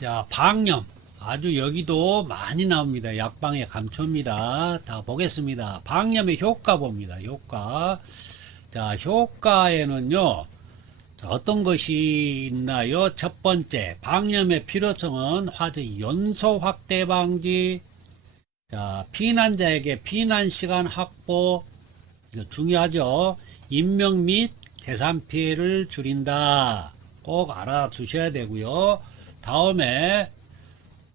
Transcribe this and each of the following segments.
자, 방염. 아주 여기도 많이 나옵니다. 약방의 감초입니다. 다 보겠습니다. 방염의 효과 봅니다. 효과. 자, 효과에는요, 자, 어떤 것이 있나요? 첫 번째, 방염의 필요성은 화재 연소 확대 방지. 자, 피난자에게 피난 시간 확보. 이거 중요하죠. 인명 및 재산 피해를 줄인다. 꼭 알아두셔야 되고요. 다음에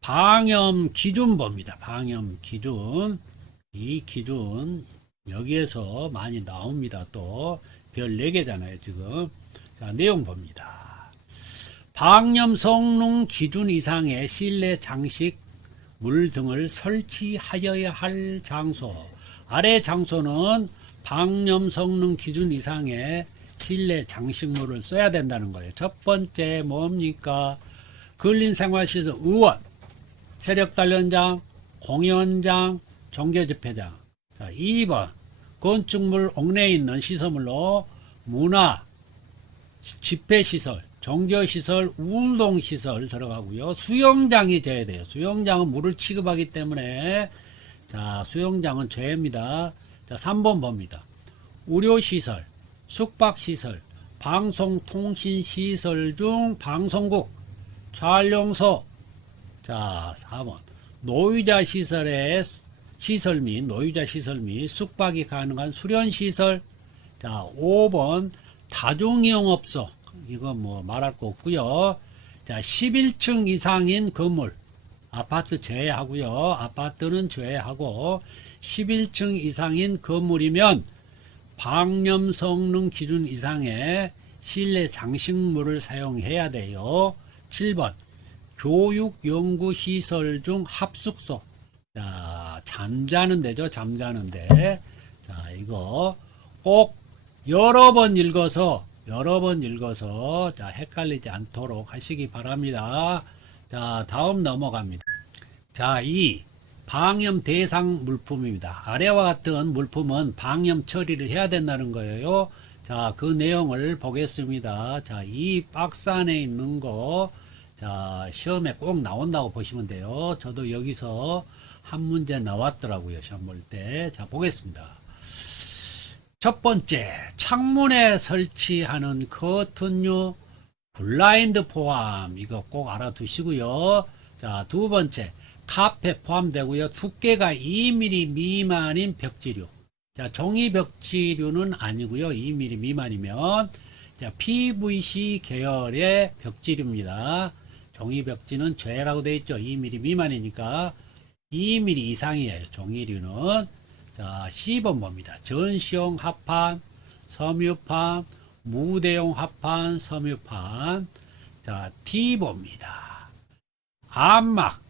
방염 기준 봅니다. 방염 기준. 이 기준 여기에서 많이 나옵니다. 또 별 4개잖아요 지금. 자, 내용 봅니다. 방염 성능 기준 이상의 실내 장식 물 등을 설치하여야 할 장소. 아래 장소는 방염 성능 기준 이상의 실내 장식물을 써야 된다는 거예요. 첫 번째 뭡니까? 근린생활시설 의원, 세력단련장, 공연장, 종교집회장. 자, 2번 건축물 옥내에 있는 시설물로 문화, 집회시설, 종교시설, 운동시설 들어가고요. 수영장이 돼야 돼요. 수영장은 물을 취급하기 때문에 자, 수영장은 죄입니다. 자, 3번 봅니다. 의료시설, 숙박시설, 방송통신시설 중 방송국, 촬영소. 자, 4번 노유자 시설의 시설 및 노유자 시설 및 숙박이 가능한 수련시설. 자, 5번 다중이용업소. 이거 뭐 말할 거 없고요. 자, 11층 이상인 건물. 아파트 제외하고요. 아파트는 제외하고 11층 이상인 건물이면 방염 성능 기준 이상의 실내 장식물을 사용해야 돼요. 7번 교육 연구 시설 중 합숙소. 자, 잠자는 데죠. 잠자는 데. 자, 이거 꼭 여러 번 읽어서 자, 헷갈리지 않도록 하시기 바랍니다. 자, 다음 넘어갑니다. 자, 이 방염 대상 물품입니다. 아래와 같은 물품은 방염 처리를 해야 된다는 거예요. 자, 그 내용을 보겠습니다. 자, 이 박스 안에 있는 거, 자, 시험에 꼭 나온다고 보시면 돼요. 저도 여기서 한 문제 나왔더라고요. 시험 볼 때. 자, 보겠습니다. 첫 번째, 창문에 설치하는 커튼류, 블라인드 포함. 이거 꼭 알아두시고요. 자, 두 번째, 카페 포함되고요. 두께가 2mm 미만인 벽지류. 자, 종이 벽지류는 아니고요. 2mm 미만이면 자, PVC 계열의 벽지류입니다. 종이 벽지는 죄라고 되어 있죠. 2mm 미만이니까 2mm 이상이에요. 종이류는. 자, 10번 봅니다. 전시용 합판, 섬유판, 무대용 합판, 섬유판. 자, D 봅니다. 암막,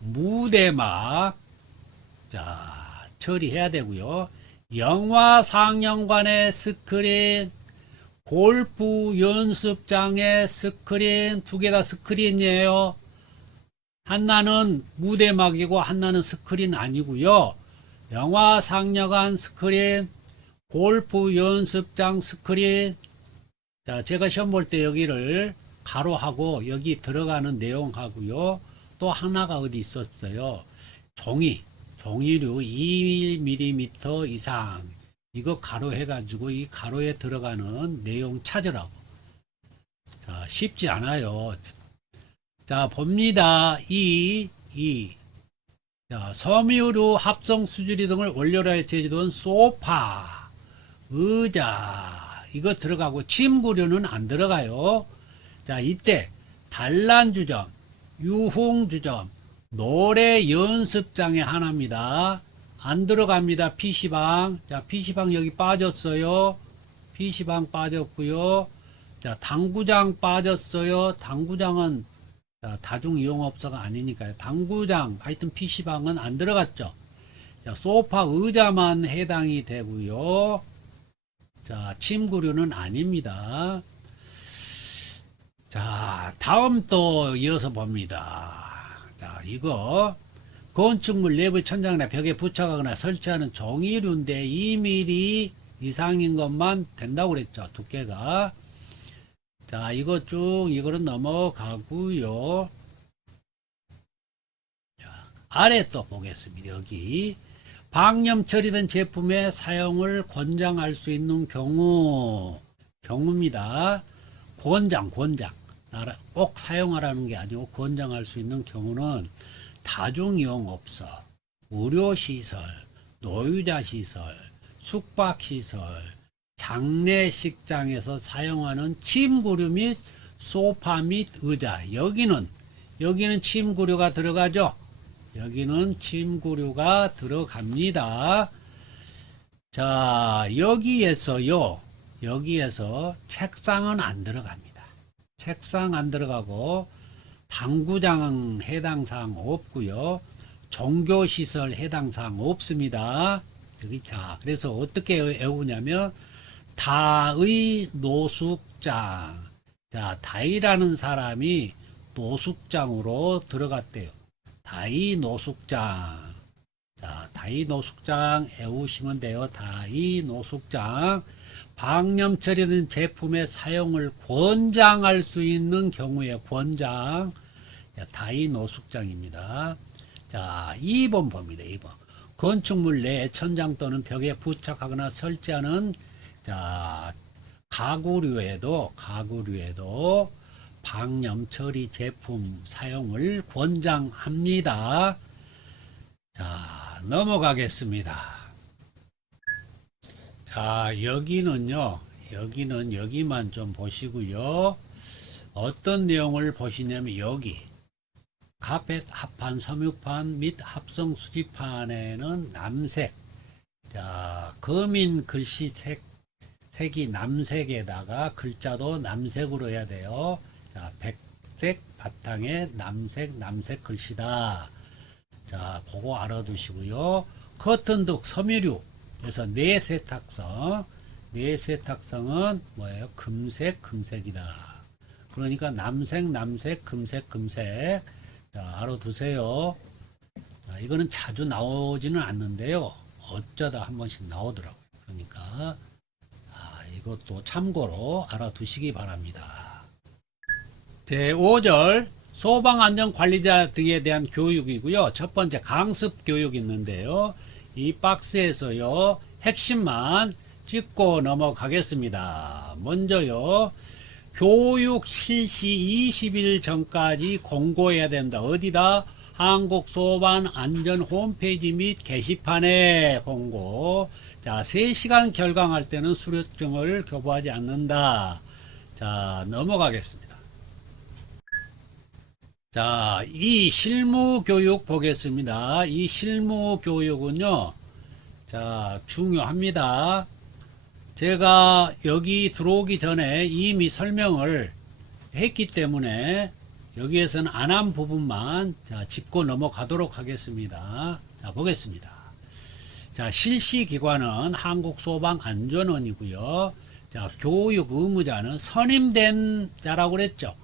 무대막. 자, 처리해야 되고요. 영화 상영관의 스크린, 골프 연습장의 스크린, 두 개 다 스크린이에요. 하나는 무대막이고 하나는 스크린 아니고요. 영화 상영관 스크린, 골프 연습장 스크린. 자, 제가 시험 볼 때 여기를 가로하고 여기 들어가는 내용하고요. 또 하나가 어디 있었어요. 종이류 2mm 이상. 이거 가로해 가지고 이 가로에 들어가는 내용 찾으라고. 자, 쉽지 않아요. 자, 봅니다. 자, 섬유류 합성 수주리 등을 원료로 해 제조된 소파, 의자, 이거 들어가고 침구류는 안 들어가요. 자, 이때 단란주점, 유흥주점, 노래 연습장에 하나입니다. 안 들어갑니다. PC방. 자, PC방 여기 빠졌어요. PC방 빠졌고요. 자, 당구장 빠졌어요. 당구장은 자, 다중이용업소가 아니니까요. 당구장, 하여튼 PC방은 안 들어갔죠. 자, 소파, 의자만 해당이 되고요. 자, 침구류는 아닙니다. 자, 다음 또 이어서 봅니다. 자, 이거 건축물 내부 천장이나 벽에 부착하거나 설치하는 종이류인데 2mm 이상인 것만 된다고 그랬죠. 두께가. 자, 이거 쭉 이거는 넘어가고요. 아래 또 보겠습니다. 여기 방염 처리된 제품의 사용을 권장할 수 있는 경우입니다. 권장. 꼭 사용하라는 게 아니고 권장할 수 있는 경우는 다중이용업소, 의료시설, 노유자시설, 숙박시설, 장례식장에서 사용하는 침구류 및 소파 및 의자. 여기는 침구류가 들어가죠. 여기는 침구류가 들어갑니다. 자, 여기에서 책상은 안 들어갑니다. 책상 안 들어가고 당구장 해당 사항 없고요. 종교시설 해당 사항 없습니다. 여기 자, 그래서 어떻게 외우냐면 다의 노숙장. 자, 다이라는 사람이 노숙장으로 들어갔대요. 다이 노숙장. 자, 다이 노숙장 외우시면 돼요. 다이 노숙장. 방염 처리된 제품의 사용을 권장할 수 있는 경우에 권장. 자, 다이 노숙장입니다. 자, 2번 봅니다. 2번. 건축물 내에 천장 또는 벽에 부착하거나 설치하는 자, 가구류에도 방염 처리 제품 사용을 권장합니다. 자, 넘어가겠습니다. 자, 여기는 여기만 좀 보시고요. 어떤 내용을 보시냐면 여기 카펫, 합판, 섬유판 및 합성 수지판에는 남색, 자, 검인 글씨 색이 남색에다가 글자도 남색으로 해야 돼요. 자, 백색 바탕에 남색 글씨다. 자, 그거 알아두시고요. 커튼독 섬유류. 그래서 내세탁성은 뭐예요? 금색이다. 그러니까 남색, 금색. 자, 알아두세요. 자, 이거는 자주 나오지는 않는데요. 어쩌다 한 번씩 나오더라고요. 그러니까 자, 이것도 참고로 알아두시기 바랍니다. 제5절 소방안전관리자 등에 대한 교육이고요. 첫 번째 강습 교육이 있는데요. 이 박스에서요. 핵심만 찍고 넘어가겠습니다. 먼저요. 교육 실시 20일 전까지 공고해야 된다. 어디다? 한국소방안전 홈페이지 및 게시판에 공고. 자, 3시간 결강할 때는 수료증을 교부하지 않는다. 자, 넘어가겠습니다. 자, 이 실무교육 보겠습니다. 이 실무교육은요, 자, 중요합니다. 제가 여기 들어오기 전에 이미 설명을 했기 때문에 여기에서는 안 한 부분만 자, 짚고 넘어가도록 하겠습니다. 자, 보겠습니다. 자, 실시기관은 한국소방안전원이고요. 자, 교육 의무자는 선임된 자라고 그랬죠.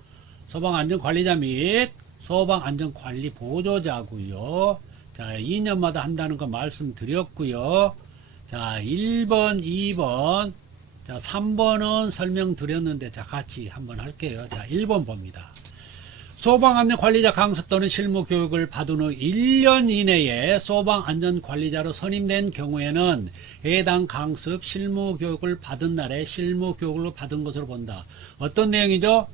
소방안전관리자 및 소방안전관리보조자고요. 자, 2년마다 한다는 거 말씀드렸고요. 자, 1번, 2번, 자, 3번은 설명드렸는데, 자, 같이 한번 할게요. 자, 1번 봅니다. 소방안전관리자 강습 또는 실무교육을 받은 후 1년 이내에 소방안전관리자로 선임된 경우에는 해당 강습 실무교육을 받은 날에 실무교육을 받은 것으로 본다. 어떤 내용이죠?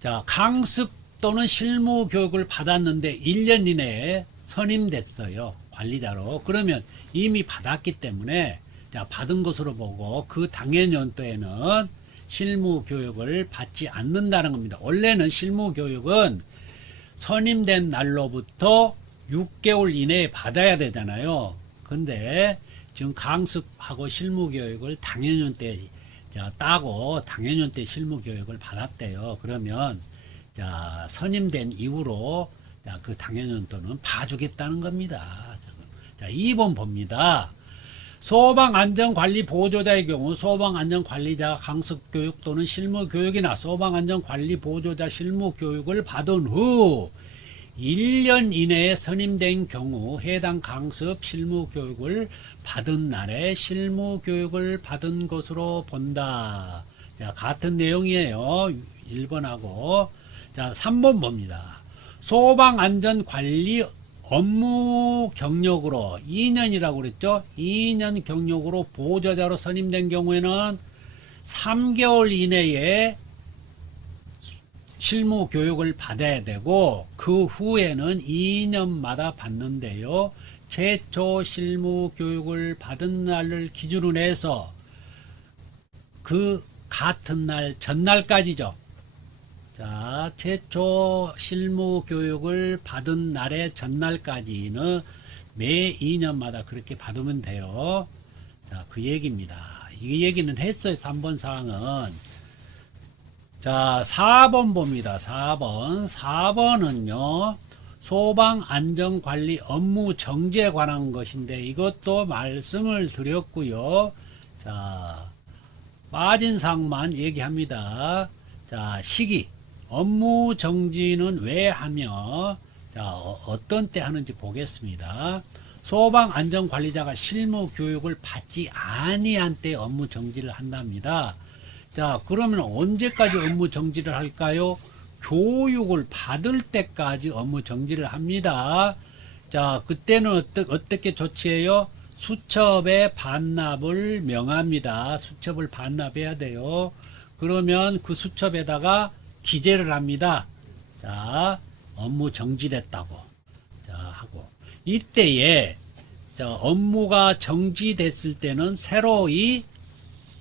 자, 강습 또는 실무교육을 받았는데 1년 이내에 선임됐어요. 관리자로. 그러면 이미 받았기 때문에 자, 받은 것으로 보고 그 당해년도에는 실무교육을 받지 않는다는 겁니다. 원래는 실무교육은 선임된 날로부터 6개월 이내에 받아야 되잖아요. 근데 지금 강습하고 실무교육을 당해년 때 자, 따고 당해년 때 실무교육을 받았대요. 그러면 자, 선임된 이후로 자, 그 당해년도는 봐주겠다는 겁니다. 자, 2번 봅니다. 소방안전관리보조자의 경우 소방안전관리자 강습교육 또는 실무교육이나 소방안전관리보조자 실무교육을 받은 후 1년 이내에 선임된 경우 해당 강습 실무교육을 받은 날에 실무교육을 받은 것으로 본다. 자, 같은 내용이에요. 1번하고. 자, 3번 봅니다. 소방안전관리업체 업무 경력으로 2년이라고 그랬죠. 2년 경력으로 보조자로 선임된 경우에는 3개월 이내에 실무 교육을 받아야 되고 그 후에는 2년마다 받는데요. 최초 실무 교육을 받은 날을 기준으로 해서 그 같은 날 전날까지죠. 자, 최초 실무 교육을 받은 날의 전날까지는 매 2년마다 그렇게 받으면 돼요. 자, 그 얘기입니다. 이 얘기는 했어요. 3번 사항은. 자, 4번 봅니다. 4번. 4번은요. 소방 안전관리 업무 정지에 관한 것인데 이것도 말씀을 드렸고요. 자, 빠진 사항만 얘기합니다. 자, 시기. 업무 정지는 왜 하며, 자, 어떤 때 하는지 보겠습니다. 소방 안전관리자가 실무 교육을 받지 아니한 때 업무 정지를 한답니다. 자, 그러면 언제까지 업무 정지를 할까요? 교육을 받을 때까지 업무 정지를 합니다. 자, 그때는 어떻게 조치해요? 수첩에 반납을 명합니다. 수첩을 반납해야 돼요. 그러면 그 수첩에다가 기재를 합니다. 자, 업무 정지됐다고. 자, 하고. 이때에, 자, 업무가 정지됐을 때는 새로이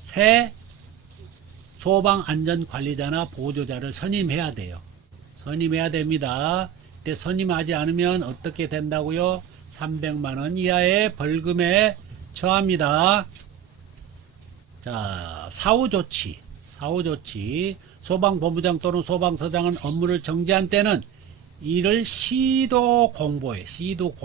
새 소방안전관리자나 보조자를 선임해야 돼요. 선임해야 됩니다. 그때 선임하지 않으면 어떻게 된다고요? 300만 원 이하의 벌금에 처합니다. 자, 사후조치. 사후조치. 소방본부장 또는 소방서장은 업무를 정지한 때는 이를 시도 공보에, 시도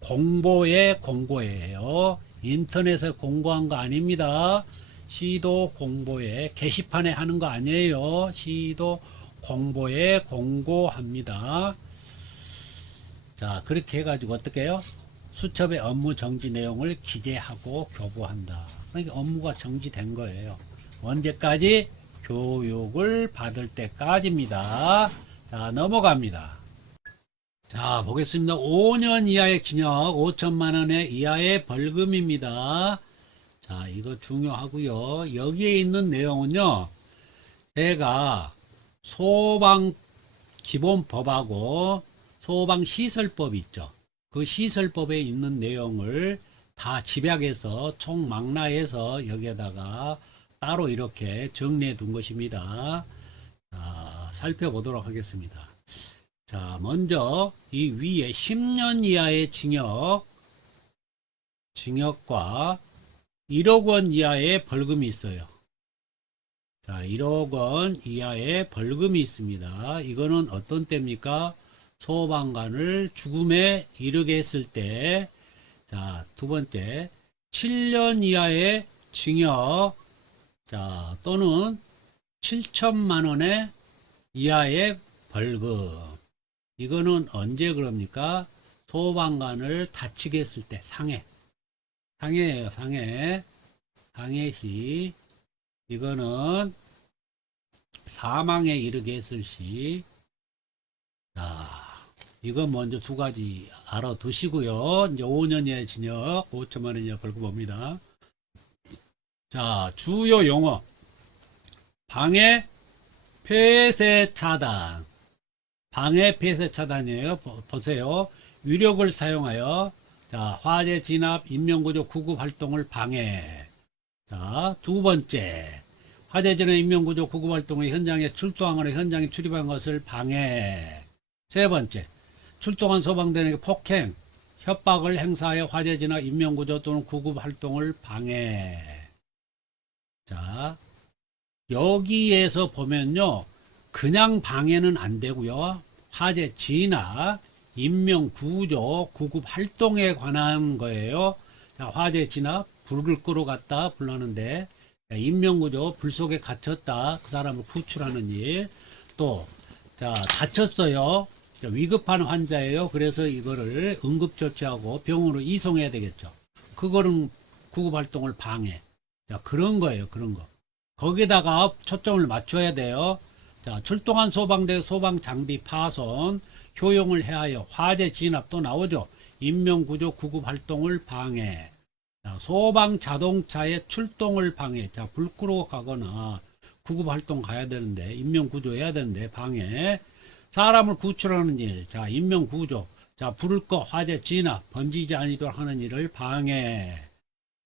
공보에 공고해요. 인터넷에 공고한 거 아닙니다. 시도 공보에 게시판에 하는 거 아니에요. 시도 공보에 공고합니다. 자, 그렇게 해가지고 어떻게 해요? 수첩의 업무 정지 내용을 기재하고 교부한다. 그러니까 업무가 정지된 거예요. 언제까지? 교육을 받을 때까지입니다. 자, 넘어갑니다. 자, 보겠습니다. 5년 이하의 징역, 5천만 원의 이하의 벌금입니다. 자, 이거 중요하고요. 여기에 있는 내용은요. 제가 소방 기본법하고 소방 시설법 있죠. 그 시설법에 있는 내용을 다 집약해서 총망라해서 여기에다가 따로 이렇게 정리해 둔 것입니다. 자, 살펴보도록 하겠습니다. 자, 먼저 이 위에 10년 이하의 징역과 1억 원 이하의 벌금이 있어요. 자, 1억 원 이하의 벌금이 있습니다. 이거는 어떤 때입니까? 소방관을 죽음에 이르게 했을 때. 자, 두 번째, 7년 이하의 징역, 자, 또는 7천만 원의 이하의 벌금. 이거는 언제 그럽니까? 소방관을 다치게 했을 때, 상해예요, 상해. 상해시. 이거는 사망에 이르게 했을 시. 자, 이거 먼저 두 가지 알아두시고요. 이제 5년 이하의 징역, 5천만 원 이하 벌금 봅니다. 자, 주요 용어. 방해, 폐쇄 차단. 방해, 폐쇄 차단이에요. 보세요. 위력을 사용하여, 자, 화재 진압, 인명구조 구급 활동을 방해. 자, 두 번째. 화재 진압, 인명구조 구급 활동의 현장에 출동하거나 현장에 출입한 것을 방해. 세 번째. 출동한 소방대원에게 폭행, 협박을 행사하여 화재 진압, 인명구조 또는 구급 활동을 방해. 자, 여기에서 보면요. 그냥 방해는 안 되고요. 화재 진압, 인명구조, 구급 활동에 관한 거예요. 자, 화재 진압, 불을 끌어갔다, 불나는데, 인명구조, 불 속에 갇혔다, 그 사람을 구출하는 일. 또, 자, 다쳤어요. 자, 위급한 환자예요. 그래서 이거를 응급조치하고 병원으로 이송해야 되겠죠. 그거는 구급활동을 방해. 자, 그런 거예요. 그런 거. 거기다가 초점을 맞춰야 돼요. 자, 출동한 소방대 소방장비 파손, 효용을 해하여 화재 진압 또 나오죠. 인명구조 구급 활동을 방해. 자, 소방 자동차의 출동을 방해. 자, 불 끄러 가거나 구급 활동 가야 되는데 인명구조 해야 되는데 방해. 사람을 구출하는 일. 자, 인명구조. 자, 불을 꺼 화재 진압 번지지 아니도록 하는 일을 방해.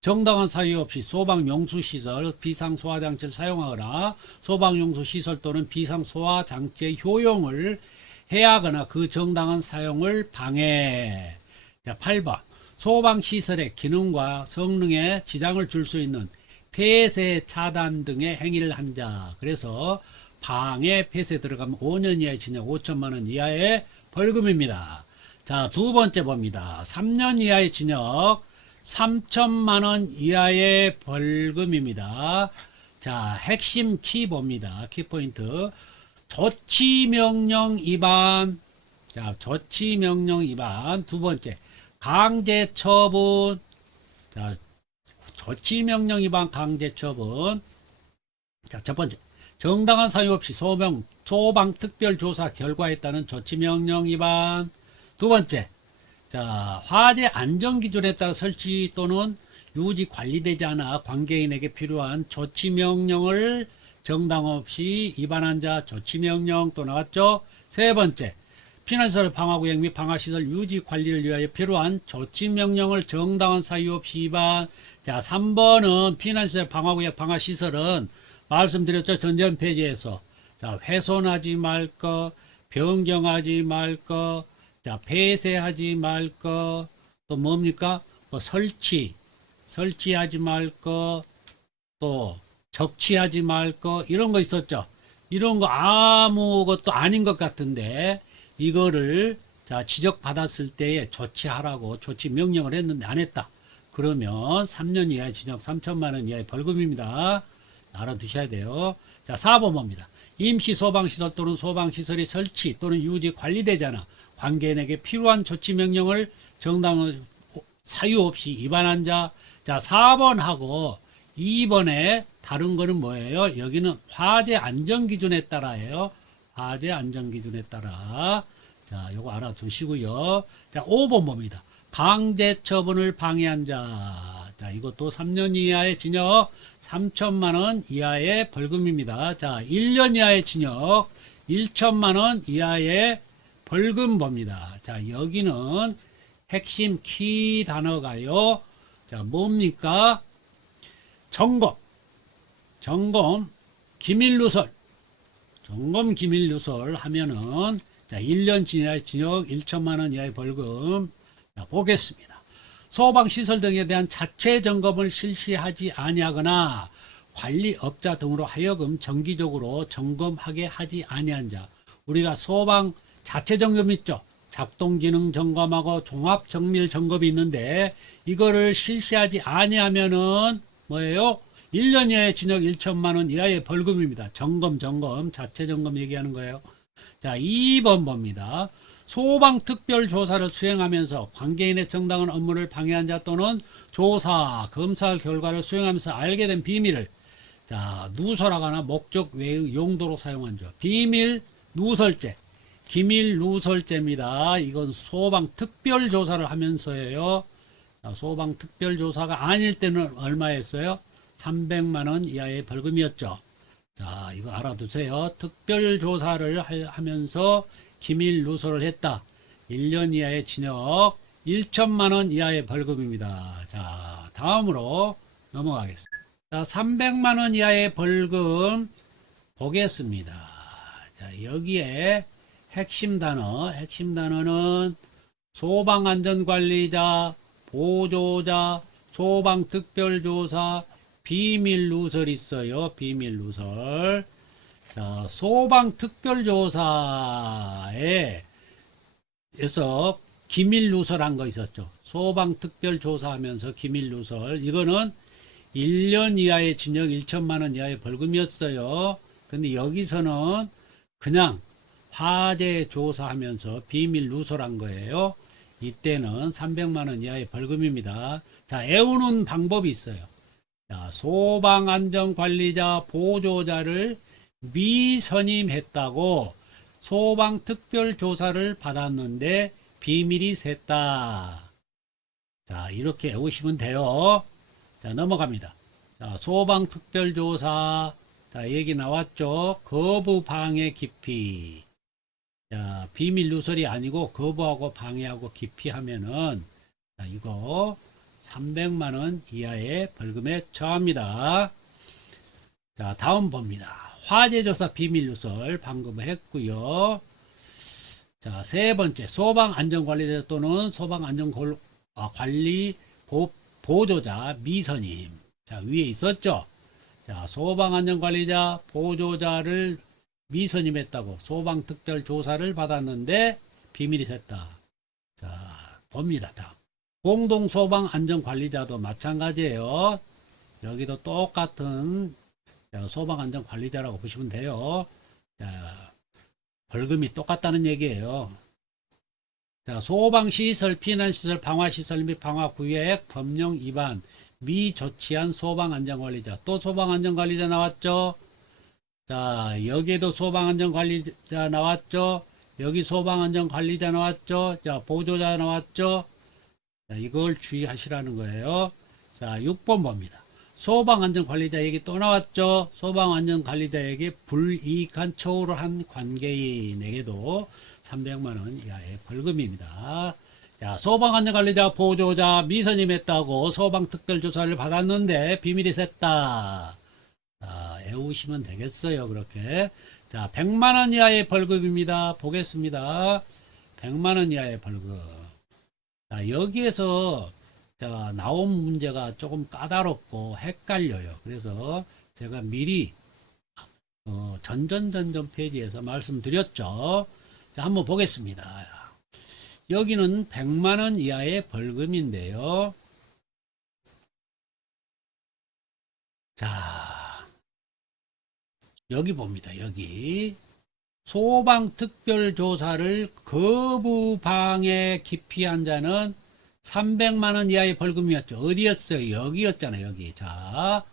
정당한 사유 없이 소방용수시설, 비상소화장치를 사용하거나 소방용수시설 또는 비상소화장치의 효용을 해하거나 그 정당한 사용을 방해. 자, 8번. 소방시설의 기능과 성능에 지장을 줄 수 있는 폐쇄, 차단 등의 행위를 한 자. 그래서 방해, 폐쇄 들어가면 5년 이하의 징역 5천만 원 이하의 벌금입니다. 자, 두 번째 봅니다. 3년 이하의 징역 3천만 원 이하의 벌금입니다. 자, 핵심 키 봅니다. 키포인트. 조치명령 위반. 자, 조치명령 위반. 두 번째, 강제처분. 자, 조치명령 위반, 강제처분. 자, 첫 번째, 정당한 사유 없이 소방특별조사 결과에 따른 조치명령 위반. 두 번째, 자, 화재 안전기준에 따라 설치 또는 유지 관리되지 않아 관계인에게 필요한 조치명령을 정당 없이 위반한 자 조치명령 또 나왔죠. 세 번째, 피난시설 방화구역 및 방화시설 유지 관리를 위하여 필요한 조치명령을 정당한 사유 없이 위반. 자, 3번은 피난시설 방화구역 방화시설은 말씀드렸죠. 전전 페이지에서. 자, 훼손하지 말 것, 변경하지 말 것, 자, 폐쇄하지 말 것, 또 뭡니까? 뭐 설치하지 말 것, 또 적치하지 말 것, 이런 거 있었죠. 이런 거 아무것도 아닌 것 같은데, 이거를, 자, 지적받았을 때에 조치하라고 조치 명령을 했는데 안 했다. 그러면 3년 이하의 징역 3천만 원 이하의 벌금입니다. 알아두셔야 돼요. 자, 4번 봅니다. 임시 소방시설 또는 소방시설이 설치 또는 유지 관리되지 않아 관계인에게 필요한 조치 명령을 정당 사유 없이 위반한 자. 자, 4번하고 2번에 다른 거는 뭐예요? 여기는 화재 안전 기준에 따라예요. 화재 안전 기준에 따라. 자, 요거 알아두시고요. 자, 5번 봅니다. 강제 처분을 방해한 자. 자, 이것도 3년 이하의 징역 3천만 원 이하의 벌금입니다. 자, 1년 이하의 징역 1천만 원 이하의 벌금 봅니다. 자, 여기는 핵심 키 단어가요. 자, 뭡니까? 점검, 기밀누설. 점검, 기밀누설 하면은, 자, 1년 이하의 징역 1천만 원 이하의 벌금. 자, 보겠습니다. 소방시설 등에 대한 자체 점검을 실시하지 아니하거나 관리업자 등으로 하여금 정기적으로 점검하게 하지 아니한 자. 우리가 소방 자체 점검 있죠. 작동 기능 점검하고 종합 정밀 점검이 있는데 이거를 실시하지 아니하면은 뭐예요? 1년 이하의 징역 1천만 원 이하의 벌금입니다. 점검, 자체 점검 얘기하는 거예요. 자, 2번 봅니다. 소방 특별 조사를 수행하면서 관계인의 정당한 업무를 방해한 자 또는 조사, 검사 결과를 수행하면서 알게 된 비밀을 자, 누설하거나 목적 외의 용도로 사용한 자. 비밀 누설죄. 기밀 누설죄입니다. 이건 소방 특별 조사를 하면서예요. 소방 특별 조사가 아닐 때는 얼마였어요? 300만 원 이하의 벌금이었죠. 자, 이거 알아두세요. 특별 조사를 하면서 기밀 누설을 했다. 1년 이하의 징역 1천만 원 이하의 벌금입니다. 자, 다음으로 넘어가겠습니다. 자, 300만 원 이하의 벌금 보겠습니다. 자, 여기에 핵심 단어는 소방안전관리자, 보조자, 소방특별조사, 비밀누설 있어요. 비밀누설. 자, 소방특별조사에서 기밀누설한 거 있었죠. 소방특별조사 하면서 기밀누설. 이거는 1년 이하의 징역 1천만 원 이하의 벌금이었어요. 근데 여기서는 그냥 화재 조사하면서 비밀 누설한 거예요. 이때는 300만 원 이하의 벌금입니다. 자, 애우는 방법이 있어요. 자, 소방안전관리자 보조자를 미선임했다고 소방 특별 조사를 받았는데 비밀이 샜다. 자, 이렇게 외우시면 돼요. 자, 넘어갑니다. 자, 소방 특별 조사. 자, 얘기 나왔죠. 거부 방해 기피. 자, 비밀 누설이 아니고 거부하고 방해하고 기피하면은 자, 이거 300만 원 이하의 벌금에 처합니다. 자, 다음 봅니다. 화재조사 비밀 누설 방금 했고요. 자, 세 번째 소방안전관리자 또는 소방안전관리 보조자 미선임. 자, 위에 있었죠. 자, 소방안전관리자 보조자를 미선임했다고 소방특별조사를 받았는데 비밀이 샜다. 자, 봅니다. 다음. 공동소방안전관리자도 마찬가지예요. 여기도 똑같은 소방안전관리자라고 보시면 돼요. 자, 벌금이 똑같다는 얘기예요. 자, 소방시설, 피난시설, 방화시설 및 방화구역 법령 위반 미조치한 소방안전관리자. 또 소방안전관리자 나왔죠. 자, 여기에도 소방안전관리자 나왔죠. 여기 소방안전관리자 나왔죠. 자, 보조자 나왔죠. 자, 이걸 주의하시라는 거예요. 자, 6번 봅니다. 소방안전관리자 얘기 또 나왔죠. 소방안전관리자에게 불이익한 처우를 한 관계인에게도 300만 원 이하의 벌금입니다. 자, 소방안전관리자 보조자 미선임했다고 소방특별조사를 받았는데 비밀이 샜다. 자, 외우시면 되겠어요. 그렇게. 자, 100만 원 이하의 벌금입니다. 보겠습니다. 100만 원 이하의 벌금. 자, 여기에서 자, 나온 문제가 조금 까다롭고 헷갈려요. 그래서 제가 미리 전전 페이지에서 말씀드렸죠. 자, 한번 보겠습니다. 여기는 100만 원 이하의 벌금인데요. 자, 여기 봅니다. 여기 소방특별조사를 거부방해 기피한 자는 300만 원 이하의 벌금이었죠. 어디였어요? 여기였잖아요. 여기. 자,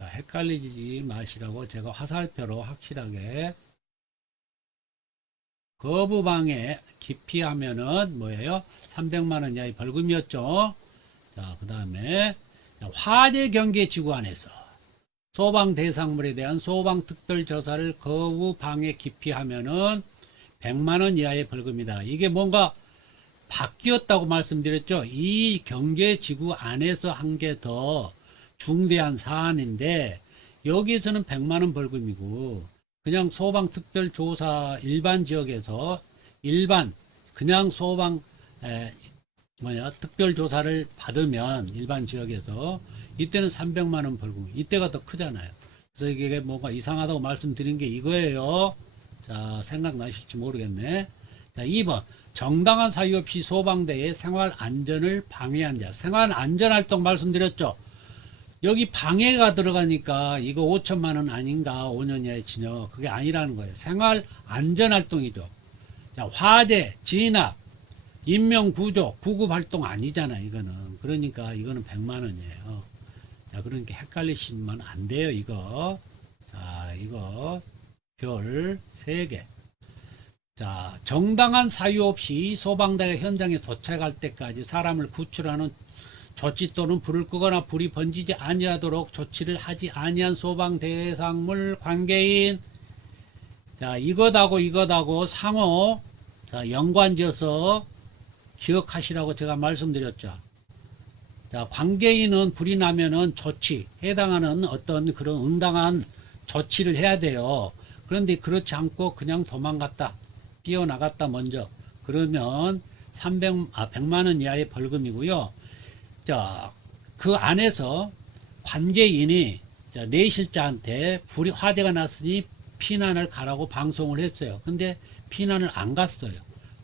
헷갈리지 마시라고 제가 화살표로 확실하게 거부방해 기피하면은 뭐예요? 300만 원 이하의 벌금이었죠. 자, 그 다음에 화재 경계 지구 안에서 소방 대상물에 대한 소방 특별 조사를 거부방해 기피하면은 100만 원 이하의 벌금이다. 이게 뭔가 바뀌었다고 말씀드렸죠. 이 경계 지구 안에서 한 게 더 중대한 사안인데 여기에서는 100만 원 벌금이고 그냥 소방 특별 조사 일반 지역에서 그냥 소방 특별 조사를 받으면 일반 지역에서 이때는 300만 원 벌금. 이때가 더 크잖아요. 그래서 이게 뭔가 이상하다고 말씀드린 게 이거예요. 자, 생각나실지 모르겠네. 자, 2번. 정당한 사유 없이 소방대의 생활 안전을 방해한 자. 생활 안전 활동 말씀드렸죠. 여기 방해가 들어가니까 이거 5천만 원 아닌가 5년 이하의 징역. 그게 아니라는 거예요. 생활 안전 활동이죠. 자, 화재, 진압, 인명 구조, 구급 활동 아니잖아 이거는. 그러니까 이거는 100만 원이에요. 자, 그러니까 헷갈리시면 안 돼요 이거. 자, 이거 별 3개. 자, 정당한 사유 없이 소방대가 현장에 도착할 때까지 사람을 구출하는 조치 또는 불을 끄거나 불이 번지지 아니하도록 조치를 하지 아니한 소방 대상물 관계인. 자, 이것하고 상호 자, 연관지어서 기억하시라고 제가 말씀드렸죠. 자, 관계인은 불이 나면은 조치, 해당하는 어떤 그런 응당한 조치를 해야 돼요. 그런데 그렇지 않고 그냥 도망갔다. 뛰어나갔다 먼저. 그러면 100만 원 이하의 벌금이고요. 자, 그 안에서 관계인이 내실자한테 불이 화재가 났으니 피난을 가라고 방송을 했어요. 근데 피난을 안 갔어요.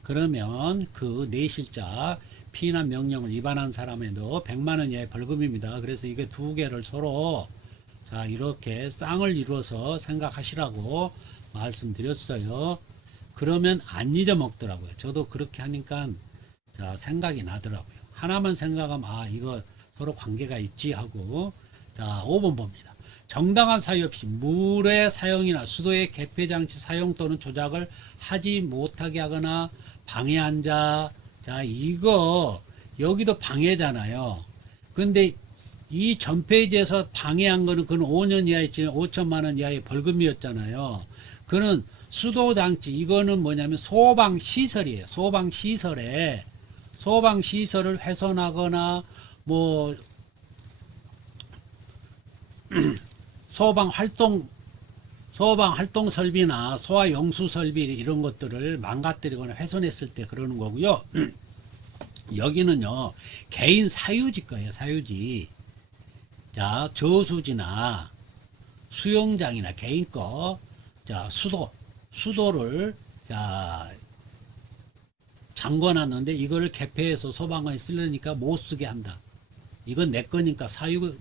그러면 그 내실자 피난 명령을 위반한 사람에도 100만 원 이하의 벌금입니다. 그래서 이게 두 개를 서로 자, 이렇게 쌍을 이루어서 생각하시라고 말씀드렸어요. 그러면 안 잊어먹더라고요. 저도 그렇게 하니까 자, 생각이 나더라고요. 하나만 생각하면 아, 이거 서로 관계가 있지 하고. 자, 5번 봅니다. 정당한 사유 없이 물의 사용이나 수도의 개폐 장치 사용 또는 조작을 하지 못하게 하거나 방해한 자. 자, 이거 여기도 방해잖아요. 근데 이 전 페이지에서 방해한 거는 그는 5년 이하의 5천만 원 이하의 벌금이었잖아요. 그는 수도 장치, 이거는 뭐냐면 소방 시설이에요. 소방 시설에 소방 시설을 훼손하거나 뭐 소방 활동 설비나 소화 용수 설비 이런 것들을 망가뜨리거나 훼손했을 때 그러는 거고요. 여기는요, 개인 사유지 거예요, 사유지. 자, 저수지나 수영장이나 개인 거, 자, 수도를, 자, 잠궈놨는데 이거를 개폐해서 소방관이 쓰려니까 못 쓰게 한다. 이건 내 거니까 사유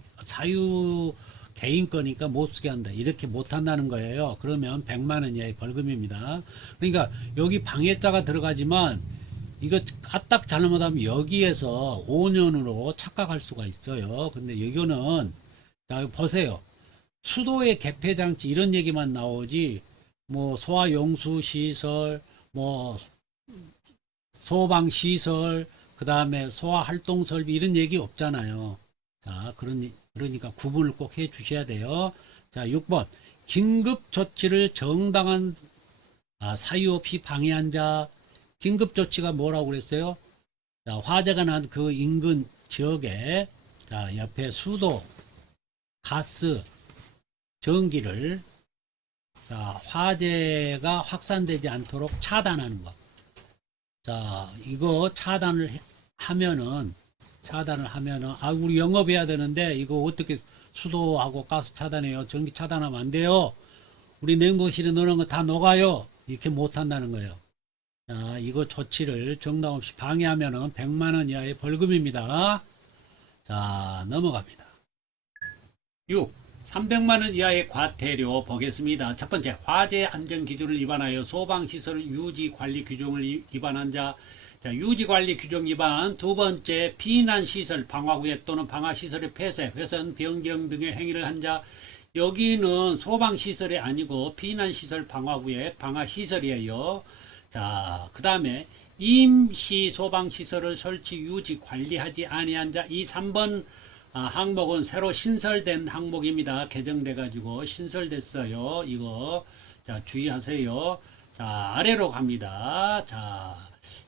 개인 거니까 못 쓰게 한다. 이렇게 못 한다는 거예요. 그러면 100만 원 이하의 벌금입니다. 그러니까 여기 방해자가 들어가지만 이거 까딱 잘못하면 여기에서 5년으로 착각할 수가 있어요. 근데 이거는 자 보세요. 수도의 개폐 장치 이런 얘기만 나오지 뭐 소화 용수 시설, 뭐 소방 시설, 그다음에 소화 활동 설비 이런 얘기 없잖아요. 자, 그러니까 구분을 꼭 해 주셔야 돼요. 자, 6번. 긴급 조치를 정당한 사유 없이 방해한 자. 긴급 조치가 뭐라고 그랬어요? 자, 화재가 난 그 인근 지역에 자, 옆에 수도, 가스, 전기를 자, 화재가 확산되지 않도록 차단하는 것. 자, 이거 차단을 하면은 우리 영업해야 되는데 이거 어떻게 수도하고 가스 차단해요? 전기 차단하면 안 돼요. 우리 냉동실에 넣는 거 다 녹아요. 이렇게 못 한다는 거예요. 자, 이거 조치를 정당 없이 방해하면은 100만 원 이하의 벌금입니다. 자, 넘어갑니다. 6. 300만 원 이하의 과태료 보겠습니다. 첫 번째, 화재 안전 기준을 위반하여 소방시설 유지 관리 규정을 위반한 자. 자, 유지 관리 규정 위반. 두 번째, 피난시설 방화구역 또는 방화시설의 폐쇄, 훼손, 변경 등의 행위를 한 자. 여기는 소방시설이 아니고 피난시설 방화구역, 방화시설이에요. 자, 그 다음에 임시 소방시설을 설치, 유지, 관리하지 아니한 자. 이 3번 항목은 새로 신설된 항목입니다. 개정돼 가지고 신설됐어요. 이거 자 주의하세요. 자, 아래로 갑니다. 자,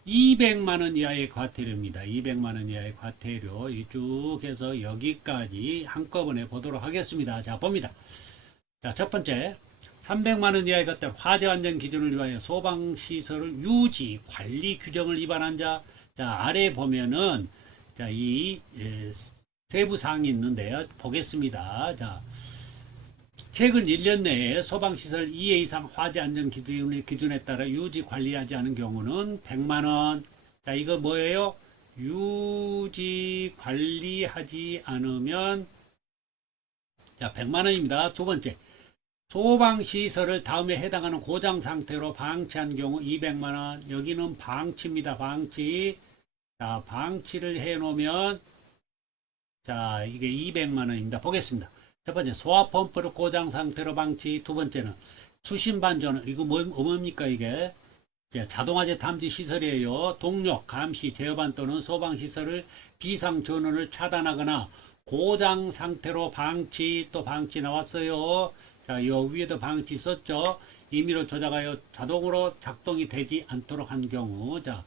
200만 원 이하의 과태료입니다. 200만 원 이하의 과태료 쭉 해서 여기까지 한꺼번에 보도록 하겠습니다. 자, 봅니다. 자, 첫 번째, 300만 원 이하의 것들 화재 안전 기준을 위하여 소방시설을 유지 관리 규정을 위반한 자. 자, 아래 보면은 자, 이 세부 사항이 있는데요. 보겠습니다. 자, 최근 1년 내에 소방시설 2회 이상 화재 안전 기준에 따라 유지 관리하지 않은 경우는 100만 원. 자, 이거 뭐예요? 유지 관리하지 않으면 자, 100만 원입니다. 두 번째, 소방시설을 다음에 해당하는 고장 상태로 방치한 경우 200만 원. 여기는 방치입니다. 방치. 자, 방치를 해 놓으면 자, 이게 200만 원입니다. 보겠습니다. 첫 번째, 소화펌프를 고장 상태로 방치. 두 번째는 수신 반전은 이거 뭡니까 이게? 자동화재 탐지 시설이에요. 동력, 감시, 제어반 또는 소방 시설을 비상 전원을 차단하거나 고장 상태로 방치. 또 방치 나왔어요. 자, 요 위에도 방치 썼죠. 임의로 조작하여 자동으로 작동이 되지 않도록 한 경우. 자,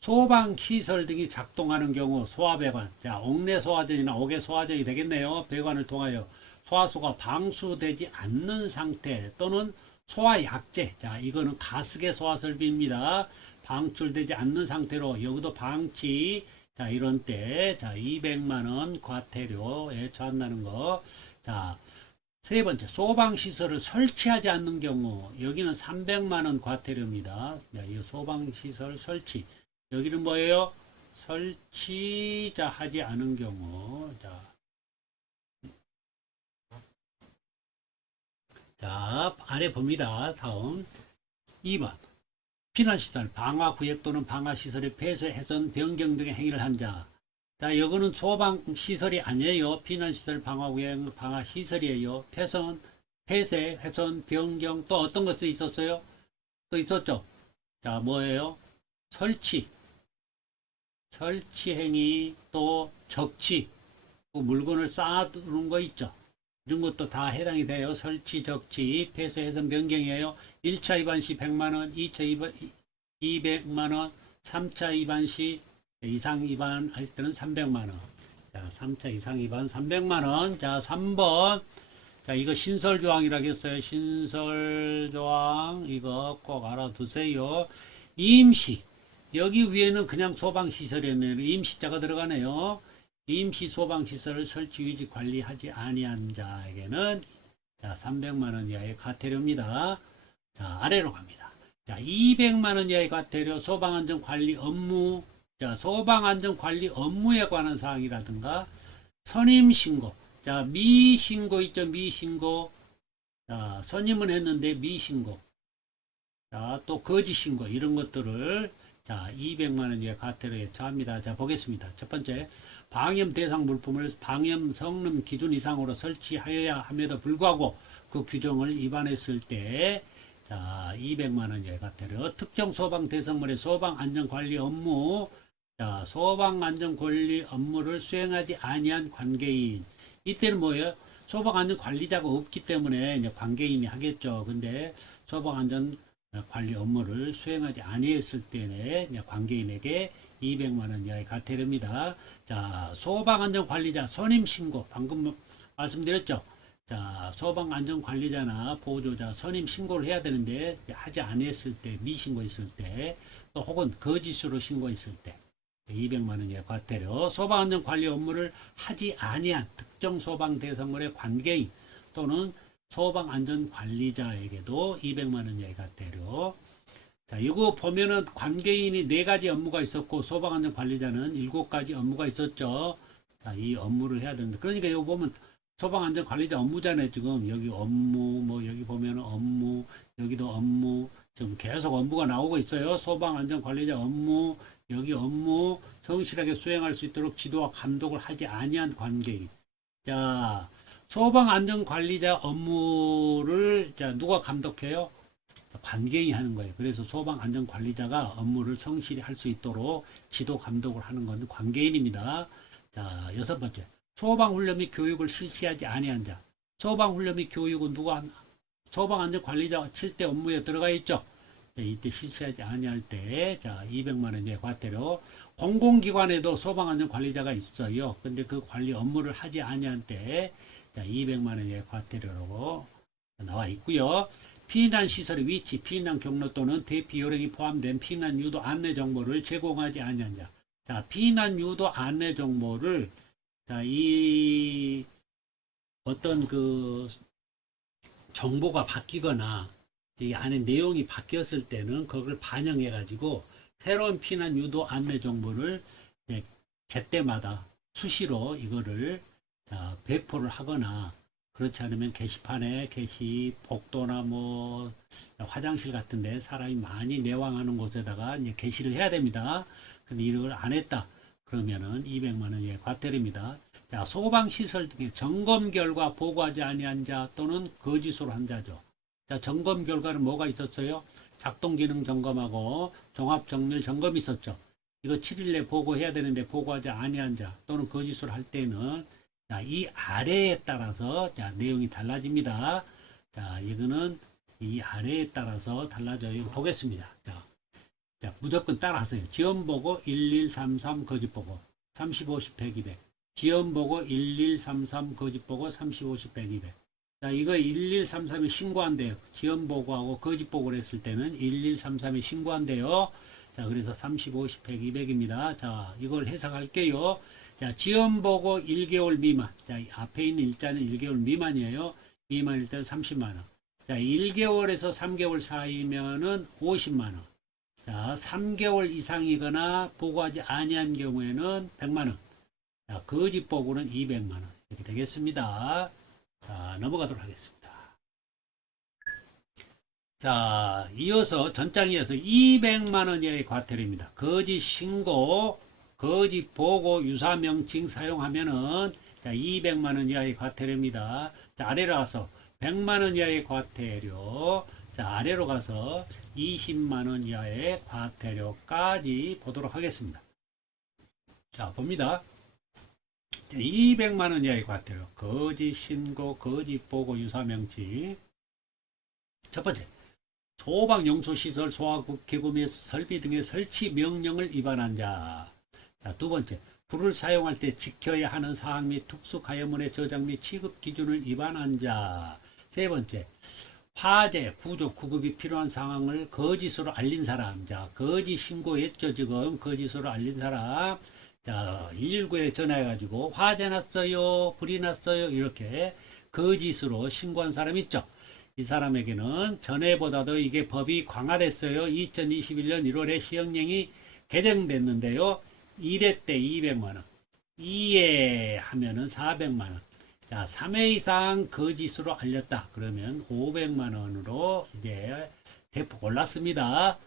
소방 시설 등이 작동하는 경우 소화배관, 자, 옥내 소화전이나 옥외 소화전이 되겠네요. 배관을 통하여 소화수가 방수되지 않는 상태 또는 소화약제, 자, 이거는 가스계 소화 설비입니다. 방출되지 않는 상태로 여기도 방치, 자, 이런 때, 자, 200만 원 과태료에 처한다는 거. 자, 세 번째, 소방시설을 설치하지 않는 경우, 여기는 300만 원 과태료입니다. 자, 이 소방시설 설치. 여기는 뭐예요? 설치자 하지 않은 경우. 자, 아래 봅니다. 다음 2번, 피난시설, 방화구역 또는 방화시설의 폐쇄, 훼손, 변경 등의 행위를 한 자. 자, 이거는 소방 시설이 아니에요. 피난시설, 방화구역, 방화시설이에요. 폐쇄, 훼손, 변경, 또 어떤 것이 있었어요? 또 있었죠? 자, 뭐예요? 설치 행위, 또 적치, 또 물건을 쌓아두는 거 있죠? 이런 것도 다 해당이 돼요. 설치, 적치, 폐쇄, 훼손, 변경이에요. 1차 위반 시 100만 원, 2차 위반 200만 원, 3차 위반 시 이상 위반 할 때는 300만 원. 자, 3차 이상 위반 300만 원. 자, 3번. 자, 이거 신설조항이라고 했어요. 신설조항. 이거 꼭 알아두세요. 임시. 여기 위에는 그냥 소방시설이었네요. 임시자가 들어가네요. 임시 소방시설을 설치, 유지, 관리하지 아니한 자에게는 자, 300만 원 이하의 과태료입니다. 자, 아래로 갑니다. 자, 200만 원 이하의 과태료, 소방안전관리 업무. 자, 소방안전관리 업무에 관한 사항이라든가 선임신고. 자, 미신고 있죠? 미신고. 자, 선임은 했는데 미신고. 자, 또 거짓신고. 이런 것들을 자, 200만 원 이하의 과태료에 처합니다. 자, 보겠습니다. 첫 번째, 방염 대상 물품을 방염 성능 기준 이상으로 설치하여야 함에도 불구하고 그 규정을 위반했을 때 자, 200만 원 이하의 과태료. 특정 소방 대상물의 소방 안전 관리 업무. 자, 소방 안전 관리 업무를 수행하지 아니한 관계인. 이때는 뭐예요? 소방 안전 관리자가 없기 때문에 이제 관계인이 하겠죠. 근데 소방 안전 관리 업무를 수행하지 아니했을 때는 이제 관계인에게 200만 원 이하의 과태료입니다. 자, 소방안전관리자 선임신고 방금 말씀드렸죠. 자, 소방안전관리자나 보조자 선임신고를 해야 되는데 하지 않았을 때, 미신고했을 때, 또 혹은 거짓으로 신고했을 때 200만 원 이하의 과태료. 소방안전관리 업무를 하지 아니한 특정 소방 대상물의 관계인 또는 소방안전관리자에게도 200만 원 이하의 과태료. 자, 이거 보면은 관계인이 4가지 업무가 있었고 소방안전관리자는 7가지 업무가 있었죠. 자, 이 업무를 해야 되는데 그러니까 이거 보면 소방안전관리자 업무잖아요. 지금 여기 업무, 뭐 여기 보면은 업무, 여기도 업무, 지금 계속 업무가 나오고 있어요. 소방안전관리자 업무, 여기 업무 성실하게 수행할 수 있도록 지도와 감독을 하지 아니한 관계인. 자, 소방안전관리자 업무를 자, 누가 감독해요? 관계인이 하는 거예요. 그래서 소방안전관리자가 업무를 성실히 할 수 있도록 지도 감독을 하는 건 관계인입니다. 자, 6번째. 소방훈련 및 교육을 실시하지 아니한 자. 소방훈련 및 교육은 누가 소방안전관리자 7대 업무에 들어가 있죠. 자, 이때 실시하지 아니할 때, 자, 200만 원 이하의 과태료. 공공기관에도 소방안전관리자가 있어요. 근데 그 관리 업무를 하지 아니한 때, 자, 200만 원 이하의 과태료로 나와 있고요. 피난시설의 위치, 피난 경로 또는 대피 요령이 포함된 피난 유도 안내 정보를 제공하지 아니한 자. 자, 피난 유도 안내 정보를 자, 이 어떤 그 정보가 바뀌거나 이 안에 내용이 바뀌었을 때는 그걸 반영해 가지고 새로운 피난 유도 안내 정보를 제때마다 수시로 이거를 배포를 하거나 그렇지 않으면 게시판에 복도나 뭐 화장실 같은데 사람이 많이 내왕하는 곳에다가 이제 게시를 해야 됩니다. 근데 이걸 안 했다 그러면은 200만 원 이하의 과태료입니다. 자, 소방시설 등의 점검 결과 보고하지 아니한 자 또는 거짓으로 한 자죠. 자, 점검 결과는 뭐가 있었어요? 작동 기능 점검하고 종합 정밀 점검이 있었죠. 이거 7일 내 보고해야 되는데 보고하지 아니한 자 또는 거짓으로 할 때는 자, 이 아래에 따라서 자, 내용이 달라집니다. 자, 이거는 이 아래에 따라서 달라져요. 보겠습니다. 자, 무조건 따라하세요. 지연보고 1133 거짓보고 30, 50, 100, 200. 지연보고 1133 거짓보고 30, 50, 100, 200. 자, 이거 1133이 신고한대요. 지연보고하고 거짓보고를 했을 때는 1133이 신고한대요. 자, 그래서 30, 50, 100, 200입니다. 자, 이걸 해석할게요. 자, 지연보고 1개월 미만. 자, 앞에 있는 일자는 1개월 미만이에요. 미만일 때는 30만원. 자, 1개월에서 3개월 사이면은 50만원. 자, 3개월 이상이거나 보고하지 아니한 경우에는 100만원. 자, 거짓보고는 200만원. 이렇게 되겠습니다. 자, 넘어가도록 하겠습니다. 자, 이어서 전장 이어서 200만원 이하의 과태료입니다. 거짓 신고, 거지 보고 유사 명칭 사용하면은 자, 200만 원 이하의 과태료입니다. 자, 아래로 가서 100만 원 이하의 과태료. 자, 아래로 가서 20만 원 이하의 과태료까지 보도록 하겠습니다. 자, 봅니다. 200만 원 이하의 과태료. 거짓 신고, 거짓 보고 유사 명칭. 첫 번째, 소방 용소 시설 소화국 기구 및 설비 등의 설치 명령을 위반한 자. 자, 두 번째, 불을 사용할 때 지켜야 하는 사항 및 특수 가해문의 저장 및 취급 기준을 위반한 자. 세 번째, 화재, 구조, 구급이 필요한 상황을 거짓으로 알린 사람. 자, 거짓 신고했죠, 지금. 거짓으로 알린 사람. 자, 119에 전화해가지고, 화재 났어요, 불이 났어요, 이렇게 거짓으로 신고한 사람 있죠. 이 사람에게는 전에보다도 이게 법이 강화됐어요. 2021년 1월에 시행령이 개정됐는데요. 1회 때 200만 원, 2회 하면은 400만 원. 자, 3회 이상 거짓으로 알렸다. 그러면 500만 원으로 이제 대폭 올랐습니다.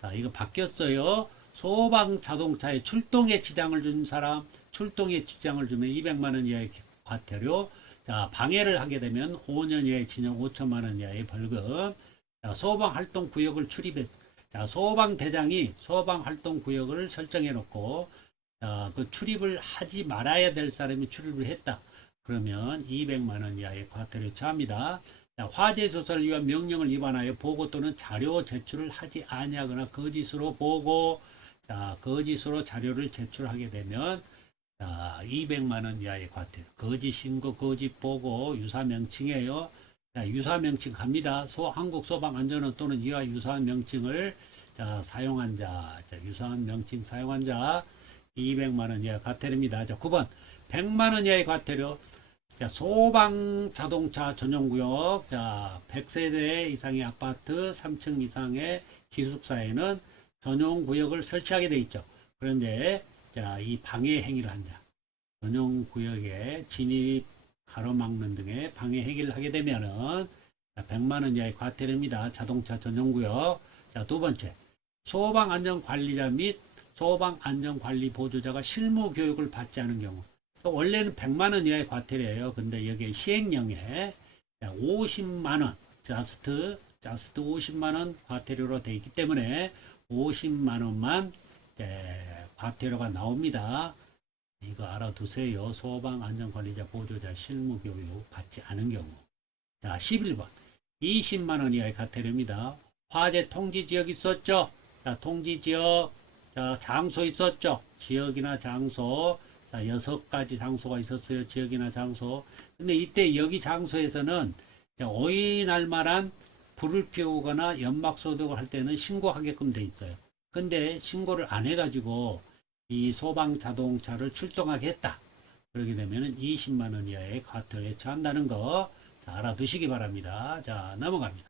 자, 이거 바뀌었어요. 소방 자동차에 출동에 지장을 준 사람, 출동에 지장을 주면 200만 원 이하의 과태료. 자, 방해를 하게 되면 5년 이하의 징역 5천만 원 이하의 벌금. 자, 소방 활동 구역을 출입했. 자, 소방대장이 소방 활동 구역을 설정해 놓고 그 출입을 하지 말아야 될 사람이 출입을 했다. 그러면 200만 원 이하의 과태료 처합니다. 자, 화재 조사를 위한 명령을 위반하여 보고 또는 자료 제출을 하지 아니하거나 거짓으로 보고, 자, 거짓으로 자료를 제출하게 되면 자, 200만 원 이하의 과태료. 거짓 신고, 거짓 보고 유사 명칭이에요. 자, 유사 명칭 갑니다. 한국소방안전원 또는 이와 유사한 명칭을 자, 사용한 자, 유사한 명칭 사용한 자 200만 원 이하 과태료입니다. 자, 9번 100만 원 이하의 과태료. 자, 소방 자동차 전용구역. 자, 100세대 이상의 아파트 3층 이상의 기숙사에는 전용구역을 설치하게 되어 있죠. 그런데 자, 이 방해 행위를 한 자, 전용구역에 진입 가로막는 등의 방해 행위를 하게 되면은 100만 원 이하의 과태료입니다. 자동차 전용구역. 자, 두 번째, 소방안전관리자 및 소방안전관리보조자가 실무교육을 받지 않은 경우. 원래는 100만 원 이하의 과태료예요. 근데 여기 시행령에 50만 원, 자스트 50만 원 과태료로 되어 있기 때문에 50만 원만 과태료가 나옵니다. 이거 알아두세요. 소방안전관리자 보조자 실무교육 받지 않은 경우. 자, 11번 20만 원 이하의 과태료입니다. 화재 통지 지역 있었죠? 자, 통지 지역, 자, 장소 있었죠? 지역이나 장소. 자, 6가지 장소가 있었어요. 지역이나 장소. 근데 이때 여기 장소에서는 오인할 만한 불을 피우거나 연막 소독을 할 때는 신고하게끔 돼 있어요. 근데 신고를 안 해가지고 이 소방 자동차를 출동하게 했다. 그렇게 되면 20만 원 이하의 과태료에 처한다는 거 자, 알아두시기 바랍니다. 자, 넘어갑니다.